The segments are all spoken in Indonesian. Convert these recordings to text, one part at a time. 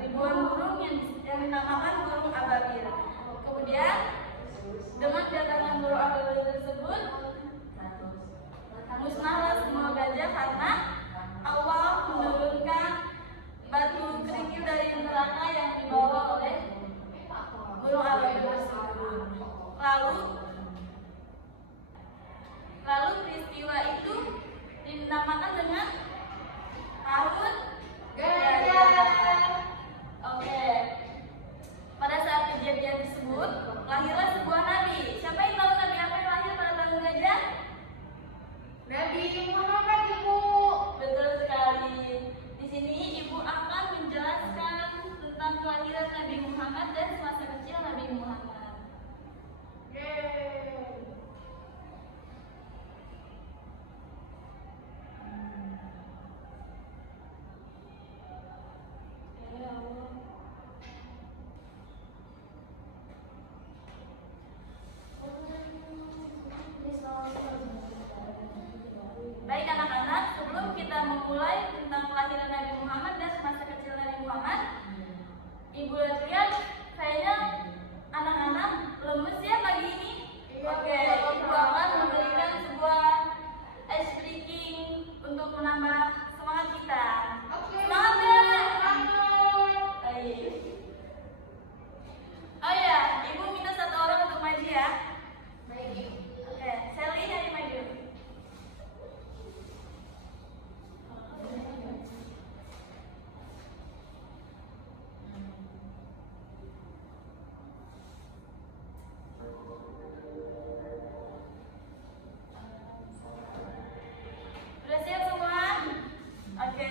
ribuan burung yang dinamakan burung ababil. Kemudian dengan kedatangan burung ababil tersebut musnahlah semua gajah karena Allah menurunkan batu kerikil dari neraka yang dibawa oleh burung ababil tersebut. Lalu peristiwa itu dinamakan dengan tahun gajah. Oke. Pada saat kejadian tersebut, lahirlah sebuah nabi. Siapa yang tahu nabi apa yang lahir pada tahun gajah? Nabi Muhammad, Ibu. Betul sekali. Di sini Ibu akan menjelaskan tentang kelahiran Nabi Muhammad dan masa kecil Nabi Muhammad. Baik anak-anak, sebelum kita memulai tentang kelahiran Nabi Muhammad dan masa kecil Nabi Muhammad, Ibu lihat kayaknya anak-anak lemes ya pagi ini. Oke, Ibu akan memberikan sebuah ice breaking untuk menambah semangat kita. Semangat ya! Oh ya, Ibu minta satu orang untuk maju ya. Baik, Ibu. Oke, Sally yang maju. Sudah siap semua? Oke.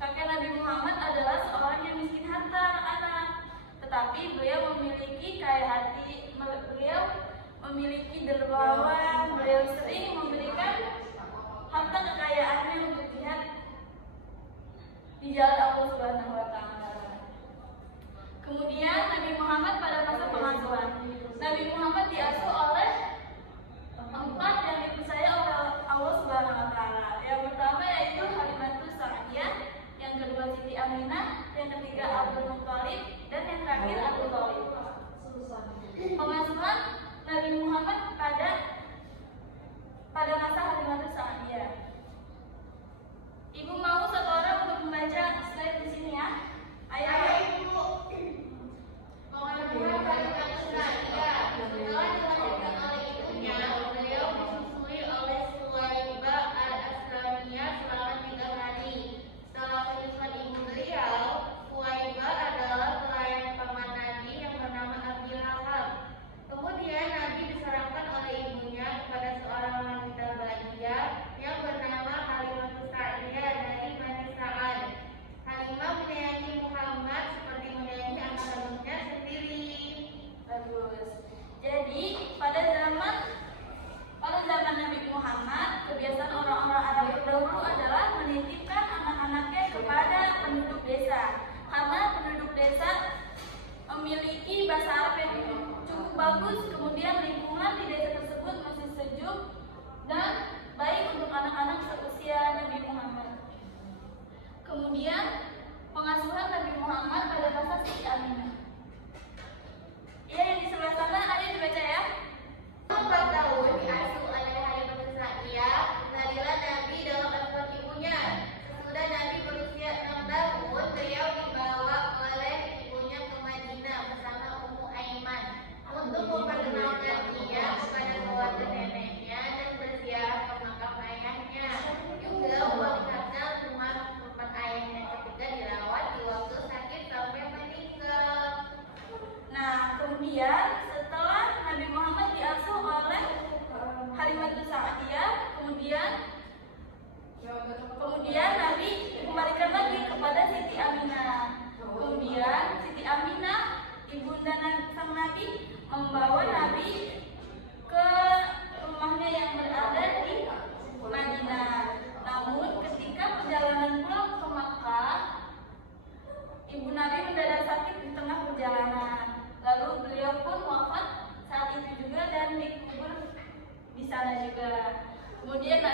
Kakek Nabi Muhammad adalah seorang yang miskin harta anak-anak, tetapi beliau memiliki kaya hati, beliau memiliki dermawan, beliau sering memberikan harta kekayaannya untuk jihad di jalan Allah Subhanahu wa taala. Kemudian Nabi Muhammad pada masa pengasuhan. Nabi Muhammad diasuh oleh empat yang dipercaya oleh Allah Subhanahu wa taala. Yang pertama yaitu Halimatus Sa'diyah, yang kedua Siti Aminah, yang ketiga Abdul Muthalib, dan yang terakhir Abu Thalib. Pengasuhan Nabi Muhammad pada masa Halimatus Sa'diyah. Ibu mau satu orang untuk membaca slide di sini ya. Ayo Ibu. Pengasuhan Halimatus Sa'diyah. Setelah dilahirkan oleh ibunya, beliau disusui oleh Suwaibah al-Aslamiyah selama 3 hari. Setelah menyusuan ibu beliau, Suwaibah adalah pelayan paman Nabi yang bernama Abi Lahab. Kemudian Nabi diserahkan oleh ibunya kepada seorang wanita bahagia yang bernama Halimatus Sa'diyah dari Bani Sa'ad. Halimah menyayangi Muhammad seperti menyayangi anak kandungnya sendiri. Bagus. Jadi pada zaman Nabi Muhammad, kebiasaan orang-orang Arab terdahulu adalah menitipkan anak-anaknya kepada penduduk desa, karena penduduk desa memiliki bahasa Arab yang cukup bagus. Kemudian lingkungan di desa tersebut masih sejuk dan baik untuk anak-anak seusia Nabi Muhammad. Kemudian pengasuhan Nabi Muhammad pada masa Siti Aminah. Ya, yang di sebelah sana, ayo dibaca ya. 4 tahun diasuh oleh Halimatus Sa'diyah, menarilah Nabi dalam asuhan ibunya. Sesudah Nabi berusia 6 tahun, beliau dibawa oleh ibunya ke Madinah bersama Ummu Aiman untuk memperkenalkan dia kepada keluarga neneknya dan berziarah ke makam ayahnya. Juga melihatnya rumah tempat ayahnya ketika dirawat di waktu sakit sampai meninggal. Nah, kemudian setelah Nabi Muhammad diasuh oleh Halimatus Sa'diyah, kemudian Nabi dikembalikan lagi kepada Siti Aminah. Kemudian Siti Aminah, ibunda sang Nabi, membawa Nabi ke rumahnya yang berada di Madinah. Namun ketika perjalanan pulang ke Makkah, ibu Nabi mendadak sakit di tengah perjalanan. Lalu beliau pun wafat saat itu juga dan dikubur di sana juga. Kemudian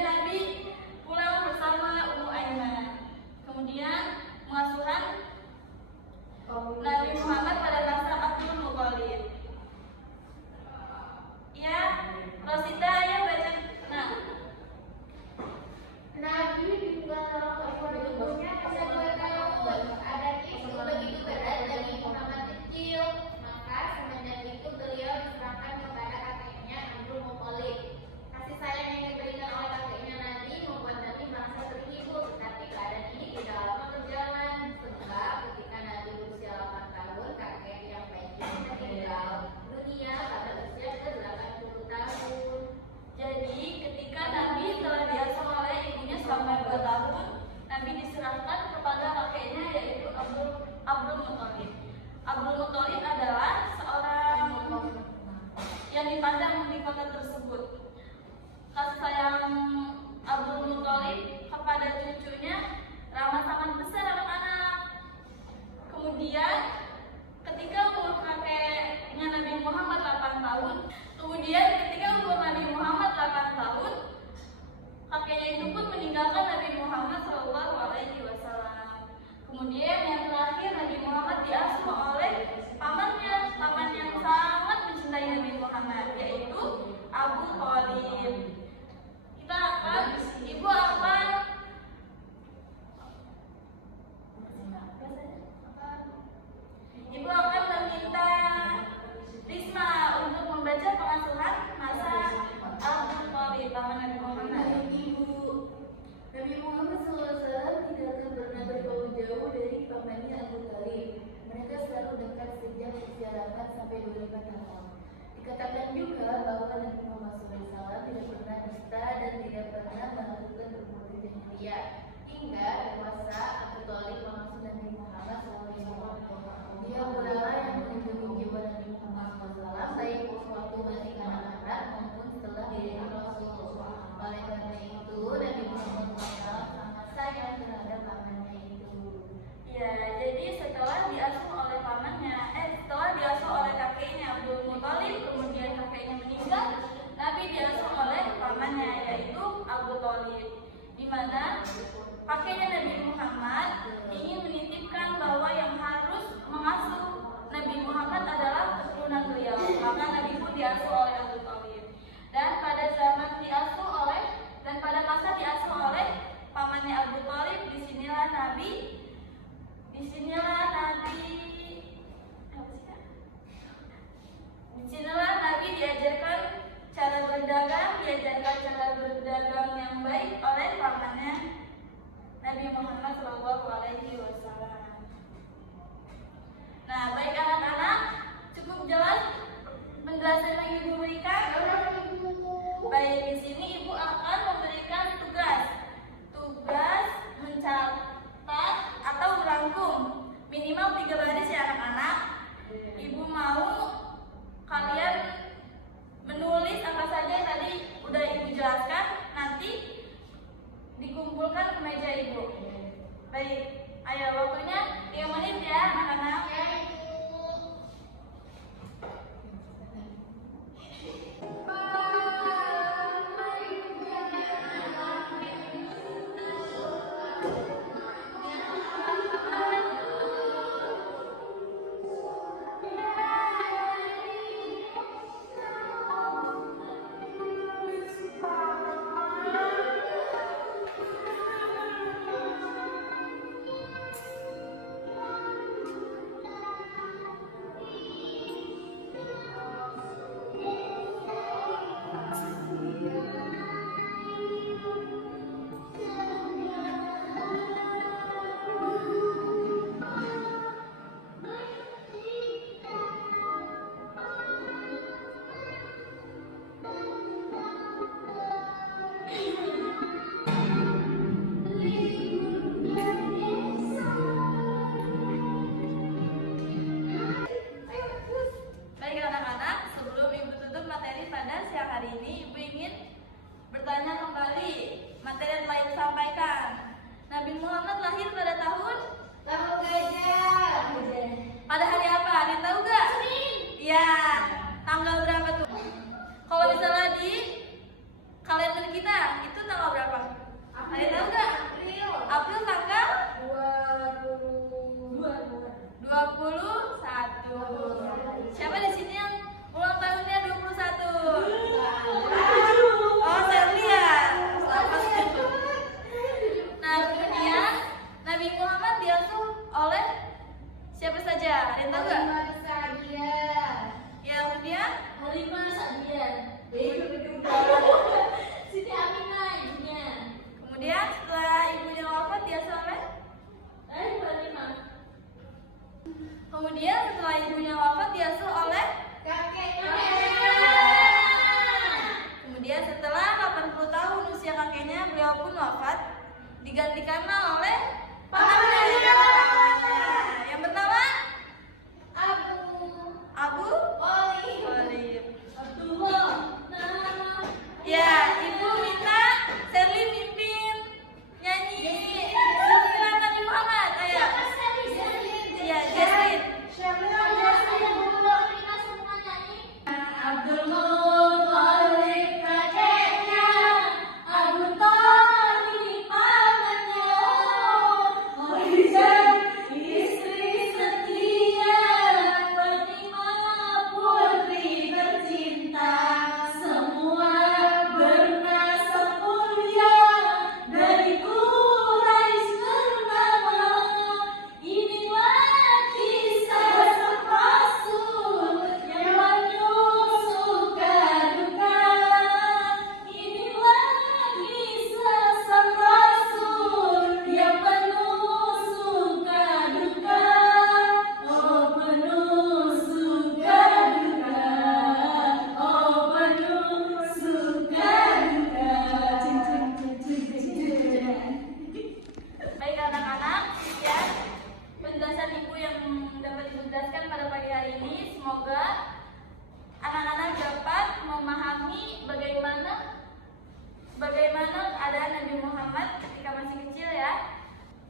Nabi pulang bersama Ummu Aiman. Kemudian pengasuhan Nabi Muhammad pada masa Abdul Muthalib. Ya, Rosita ya baca. Nah, Nabi ditinggal oleh ibunya pada 2 tahun. Ada isu begitu berat bagi Muhammad kecil, maka semenjak itu beliau diserahkan kepada kakeknya Abdul Muthalib. Kasih sayang yang diberikan oleh kakeknya Nabi membuat Nabi merasa terhibur, tetapi keadaan ini tidak lama berjalan. Sebab ketika Nabi berusia 8 tahun, kakek yang baiknya meninggal dunia pada usia ke-80 tahun. jadi ketika Nabi telah diasuh oleh ibunya selama 2 tahun, Nabi diserahkan kepada kakeknya yaitu Abdul Muthalib. Abdul Muthalib adalah seorang yang dipandang di kota tersebut. Kasih sayang Abdul Muthalib kepada cucunya ramah sangat besar anak-anak. Kemudian ketika umur kakeknya Nabi Muhammad 8 tahun, kakeknya itu pun meninggalkan Nabi Muhammad SAW. Kemudian yang terakhir, Nabi Muhammad diasuh oleh pamannya yang sangat mencintai Nabi Muhammad, yaitu Abu Thalib. Ibu akan meminta Risma untuk membaca pengasuhan masa Abu Thalib, paman Nabi Muhammad. Nabi Muhammad SAW tidak akan pernah berjauh jauh dari pamannya Abu Thalib. Mereka selalu dekat sejak usia 8 sampai 25 tahun. Dikatakan juga bahwa Nabi Muhammad SAW tidak pernah dusta dan tidak pernah melakukan perbuatan jahiliyah. mana kakeknya Nabi Muhammad ingin menitipkan bahwa yang harus mengasuh Nabi Muhammad adalah keturunan beliau. Maka Nabi pun diasuh oleh Abu Thalib. Dan pada masa diasuh oleh pamannya Abu Thalib, disinilah Nabi diajarkan cara berdagang yang baik oleh pamannya Nabi Muhammad SAW. Nah, baik anak-anak, cukup jelas penjelasan yang Ibu berikan? Baik, di sini Ibu akan memberikan tugas mencatat atau merangkum minimal 3 baris ya anak-anak. Ibu mau kalian menulis apa saja yang tadi udah Ibu jelaskan, nanti dikumpulkan ke meja Ibu. Baik, ayo waktunya 3 menit ya anak-anak. Bertanya kembali materi yang telah Ibu sampaikan. Nabi Muhammad lahir pada tahun Gajah. pada hari apa? Ada yang tahu gak? Iya. Tanggal berapa tuh? Kalau misalnya di kalender kita itu tanggal berapa? Ada yang tahu gak? April tanggal 21. Siapa di sini yang ulang tahunnya 21? Oh, Sherly ya. Nah, kemudian Nabi Muhammad diasuh oleh siapa saja? Ada yang tahu gak? Ya, kemudian Halimah Sa'diyah. Siti Aminah ibunya. Kemudian setelah ibunya wafat diasuh oleh Kemudian setelah ibunya wafat diasuh oleh Kakeknya. Kemudian setelah 80 tahun usia kakeknya, beliau pun wafat, digantikanlah oleh pamannya. Yang pertama Abu Thalib. Ya, Ibu minta Sherly mimpin nyanyi silsilah Nabi Muhammad. Ayo. Iya, Jesslyn. Abdul Muthalib kakeknya, Abu Thalib pamannya, Khadijah istri setia, Fatimah putri tercinta, semua bernasab mulia dari Quraisy ternama. Inilah kisah sang Rasul yang penuh suka duka. Inilah kisah sang Rasul yang penuh suka duka. Oh penuh suka duka. Oh penuh suka duka. Baik anak-anak, ya penjelasan Ibu yang dapat Ibu jelaskan pada pagi hari ini, semoga anak-anak dapat memahami bagaimana keadaan Nabi Muhammad ketika masih kecil ya.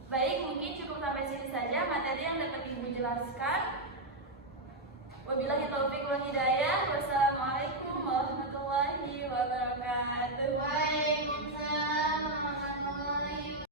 Baik, mungkin cukup sampai sini saja materi yang dapat Ibu jelaskan. Wabillahi taufiq wal hidayah. Wassalamualaikum warahmatullahi wabarakatuh.